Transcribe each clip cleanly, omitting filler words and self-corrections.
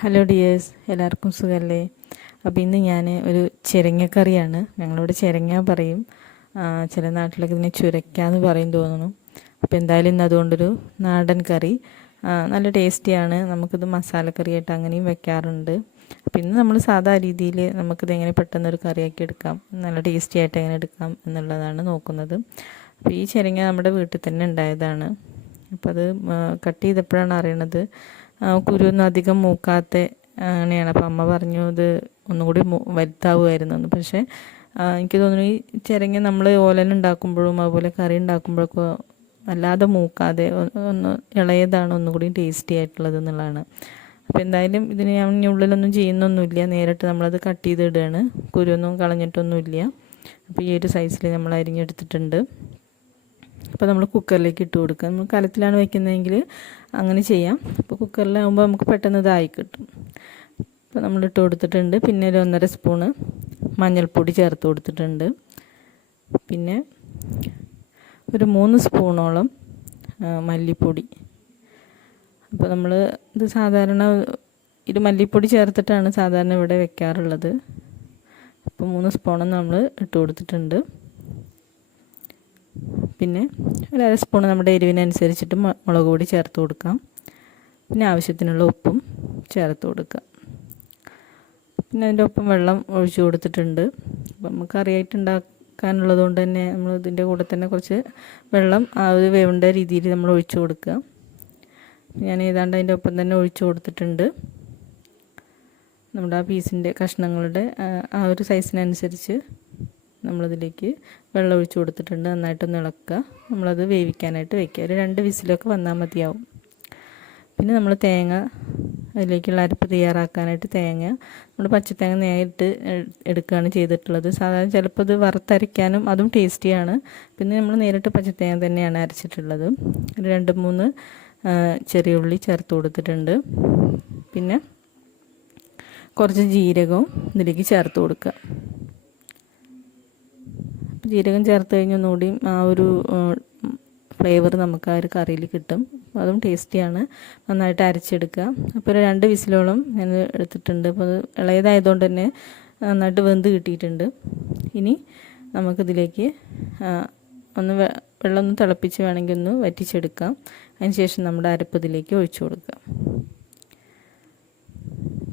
Hello dears, എല്ലാവർക്കും സുഖമല്ലേ? അപ്പോൾ ഇന്ന് ഞാൻ ഒരു ചിരങ്ങക്കറിയാണ്. ഞങ്ങളിവിടെ ചിരങ്ങ പറയും, ചില നാട്ടിലൊക്കെ ഇതിനെ ചുരക്കാന്ന് പറയും തോന്നുന്നു. അപ്പോൾ എന്തായാലും ഇന്ന് അതുകൊണ്ടൊരു നാടൻ കറി, നല്ല ടേസ്റ്റിയാണ്. നമുക്കിത് മസാലക്കറിയായിട്ട് അങ്ങനെയും വെക്കാറുണ്ട്. അപ്പോൾ ഇന്ന് നമ്മൾ സാധാ രീതിയിൽ നമുക്കിത് എങ്ങനെ പെട്ടെന്നൊരു കറിയാക്കി എടുക്കാം, നല്ല ടേസ്റ്റി ആയിട്ട് എങ്ങനെ എടുക്കാം എന്നുള്ളതാണ് നോക്കുന്നത്. അപ്പോൾ ഈ ചിരങ്ങ നമ്മുടെ വീട്ടിൽ തന്നെ ഉണ്ടായതാണ്. അപ്പോൾ അത് കട്ട് ചെയ്തപ്പോഴാണ് അറിയണത് കുരുവൊന്നും അധികം മൂക്കാത്ത അങ്ങനെയാണ്. അപ്പം അമ്മ പറഞ്ഞു ഇത് ഒന്നുകൂടി വലുതാവുമായിരുന്നു. പക്ഷേ എനിക്ക് തോന്നുന്നു ഈ ചിരങ്ങ നമ്മൾ ഓലൻ ഉണ്ടാക്കുമ്പോഴും അതുപോലെ കറി ഉണ്ടാക്കുമ്പോഴൊക്കെ അല്ലാതെ മൂക്കാതെ ഒന്ന് ഇളയതാണ് ഒന്നുകൂടി ടേസ്റ്റി ആയിട്ടുള്ളത് എന്നുള്ളതാണ്. അപ്പോൾ എന്തായാലും ഇതിന് ഞാൻ ഉള്ളിലൊന്നും ചെയ്യുന്നൊന്നുമില്ല, നേരിട്ട് നമ്മളത് കട്ട് ചെയ്തിടുകയാണ്. കുരുവൊന്നും കളഞ്ഞിട്ടൊന്നുമില്ല. അപ്പോൾ ഈ ഒരു സൈസിൽ നമ്മൾ അരിഞ്ഞെടുത്തിട്ടുണ്ട്. അപ്പോൾ നമ്മൾ കുക്കറിലേക്ക് ഇട്ട് കൊടുക്കുക. നമ്മൾ കലത്തിലാണ് വയ്ക്കുന്നതെങ്കിൽ അങ്ങനെ ചെയ്യാം. അപ്പോൾ കുക്കറിലാകുമ്പോൾ നമുക്ക് പെട്ടെന്ന് ഇതായി കിട്ടും. അപ്പോൾ നമ്മൾ ഇട്ട് കൊടുത്തിട്ടുണ്ട്. പിന്നെ ഒരു 1.5 സ്പൂണ് മഞ്ഞൾപ്പൊടി ചേർത്ത് കൊടുത്തിട്ടുണ്ട്. പിന്നെ ഒരു 3 സ്പൂണോളം മല്ലിപ്പൊടി. അപ്പോൾ നമ്മൾ ഇത് സാധാരണ ഇത് മല്ലിപ്പൊടി ചേർത്തിട്ടാണ് സാധാരണ ഇവിടെ വെക്കാറുള്ളത്. അപ്പോൾ 3 സ്പൂൺ നമ്മൾ ഇട്ട് കൊടുത്തിട്ടുണ്ട്. പിന്നെ ഒരു 1/2 സ്പൂൺ നമ്മുടെ എരിവിനനുസരിച്ചിട്ട് മുളക് പൊടി ചേർത്ത് കൊടുക്കാം. പിന്നെ ആവശ്യത്തിനുള്ള ഉപ്പും ചേർത്ത് കൊടുക്കാം. പിന്നെ അതിൻ്റെ ഒപ്പം വെള്ളം ഒഴിച്ചു കൊടുത്തിട്ടുണ്ട്. അപ്പം നമുക്ക് കറിയായിട്ട് ഉണ്ടാക്കാനുള്ളത് കൊണ്ട് തന്നെ നമ്മൾ ഇതിൻ്റെ കൂടെ തന്നെ കുറച്ച് വെള്ളം ഒരു വേവേണ്ട രീതിയിൽ നമ്മൾ ഒഴിച്ചു കൊടുക്കുക. ഞാൻ ഏതാണ്ട് അതിൻ്റെ ഒപ്പം തന്നെ ഒഴിച്ചു കൊടുത്തിട്ടുണ്ട്. നമ്മുടെ ആ പീസിൻ്റെ കഷ്ണങ്ങളുടെ ആ ഒരു സൈസിനനുസരിച്ച് നമ്മളതിലേക്ക് വെള്ളം ഒഴിച്ച് കൊടുത്തിട്ടുണ്ട്. നന്നായിട്ടൊന്ന് ഇളക്കുക. നമ്മളത് വേവിക്കാനായിട്ട് വയ്ക്കുക. ഒരു 2 വിസിലൊക്കെ വന്നാൽ മതിയാവും. പിന്നെ നമ്മൾ തേങ്ങ, അതിലേക്കുള്ള അരപ്പ് തയ്യാറാക്കാനായിട്ട് തേങ്ങ നമ്മൾ പച്ചത്തേങ്ങ നേരിട്ട് എടുക്കുകയാണ് ചെയ്തിട്ടുള്ളത്. സാധാരണ ചിലപ്പോൾ ഇത് വറുത്തരയ്ക്കാനും അതും ടേസ്റ്റിയാണ്. പിന്നെ നമ്മൾ നേരിട്ട് പച്ചത്തേങ്ങ തന്നെയാണ് അരച്ചിട്ടുള്ളത്. ഒരു 2-3 ചെറിയ ഉള്ളി ചേർത്ത് കൊടുത്തിട്ടുണ്ട്. പിന്നെ കുറച്ച് ജീരകവും ഇതിലേക്ക് ചേർത്ത് കൊടുക്കുക. ജീരകം ചേർത്ത് കഴിഞ്ഞാൽ ഒന്നുകൂടി ആ ഒരു ഫ്ലേവർ നമുക്ക് ആ ഒരു കറിയിൽ കിട്ടും. അതും ടേസ്റ്റിയാണ്. നന്നായിട്ട് അരച്ചെടുക്കുക. അപ്പോൾ ഒരു 2 വിസിലോളം ഞാൻ എടുത്തിട്ടുണ്ട്. അപ്പോൾ അത് ഇളയതായതുകൊണ്ട് തന്നെ നന്നായിട്ട് വെന്ത് കിട്ടിയിട്ടുണ്ട്. ഇനി നമുക്കിതിലേക്ക് വെള്ളം ഒന്ന് തിളപ്പിച്ച് വേണമെങ്കിൽ ഒന്ന് വറ്റിച്ചെടുക്കാം. അതിനുശേഷം നമ്മുടെ അരപ്പ് ഇതിലേക്ക് ഒഴിച്ചു കൊടുക്കുക.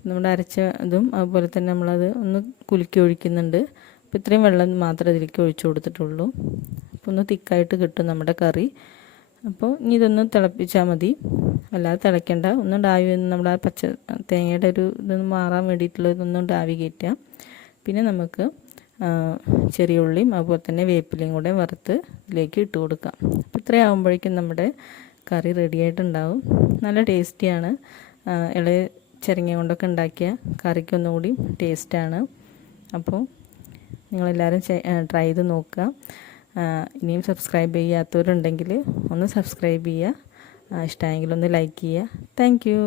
നമ്മുടെ അരച്ച ഇതും അതുപോലെ തന്നെ നമ്മളത് ഒന്ന് കുലുക്കി ഒഴിക്കുന്നുണ്ട്. അപ്പോൾ ഇത്രയും വെള്ളം മാത്രമേ ഇതിലേക്ക് ഒഴിച്ചു കൊടുത്തിട്ടുള്ളൂ. അപ്പോൾ ഒന്ന് തിക്കായിട്ട് കിട്ടും നമ്മുടെ കറി. അപ്പോൾ ഇനി ഇതൊന്ന് തിളപ്പിച്ചാൽ മതി, അല്ലാതെ തിളയ്ക്കേണ്ട. ഒന്ന് ഡാവി നമ്മുടെ ആ പച്ച തേങ്ങയുടെ ഒരു ഇതൊന്ന് മാറാൻ വേണ്ടിയിട്ടുള്ള ഇതൊന്നും ഡാവി കയറ്റാം. പിന്നെ നമുക്ക് ചെറിയ ഉള്ളിയും അതുപോലെ തന്നെ വേപ്പിലയും കൂടെ വറുത്ത് ഇതിലേക്ക് ഇട്ട് കൊടുക്കാം. അപ്പോൾ ഇത്രയാകുമ്പോഴേക്കും നമ്മുടെ കറി റെഡിയായിട്ടുണ്ടാവും. നല്ല ടേസ്റ്റിയാണ്. ഇളയ ചിരങ്ങ കൊണ്ടൊക്കെ ഉണ്ടാക്കിയ കറിക്കൊന്നുകൂടി ടേസ്റ്റാണ്. അപ്പോൾ നിങ്ങളെല്ലാവരും ട്രൈ ചെയ്ത് നോക്കുക. ഇനിയും സബ്സ്ക്രൈബ് ചെയ്യാത്തവരുണ്ടെങ്കിൽ ഒന്ന് സബ്സ്ക്രൈബ് ചെയ്യുക. ഇഷ്ടമായെങ്കിൽ ഒന്ന് ലൈക്ക് ചെയ്യുക. Thank you.